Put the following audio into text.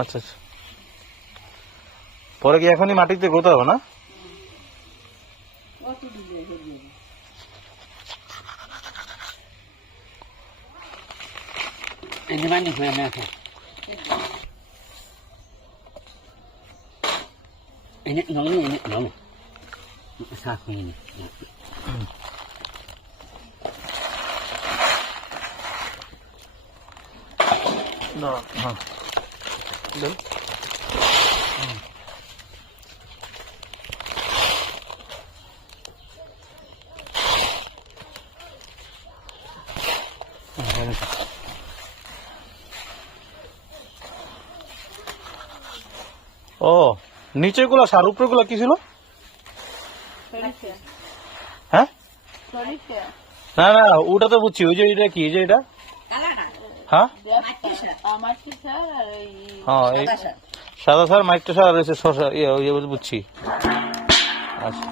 আচ্ছা আচ্ছা, পরে কি এখনই মাটিতে গোতা হবে না? Ini mandi gue nak. Ini nong. Saku ini. No, हाँ, डन। ও নিচে গুলা সার, উপরে গুলা কি ছিল? হ্যাঁ না না, ওটা তো বুঝছি। ওই যে এটা কি, এই যে এটা, হ্যাঁ হ্যাঁ, এই সাদা সার, মাইক্রো সার রয়েছে, শসা, ইয়ে বুঝছি। আচ্ছা।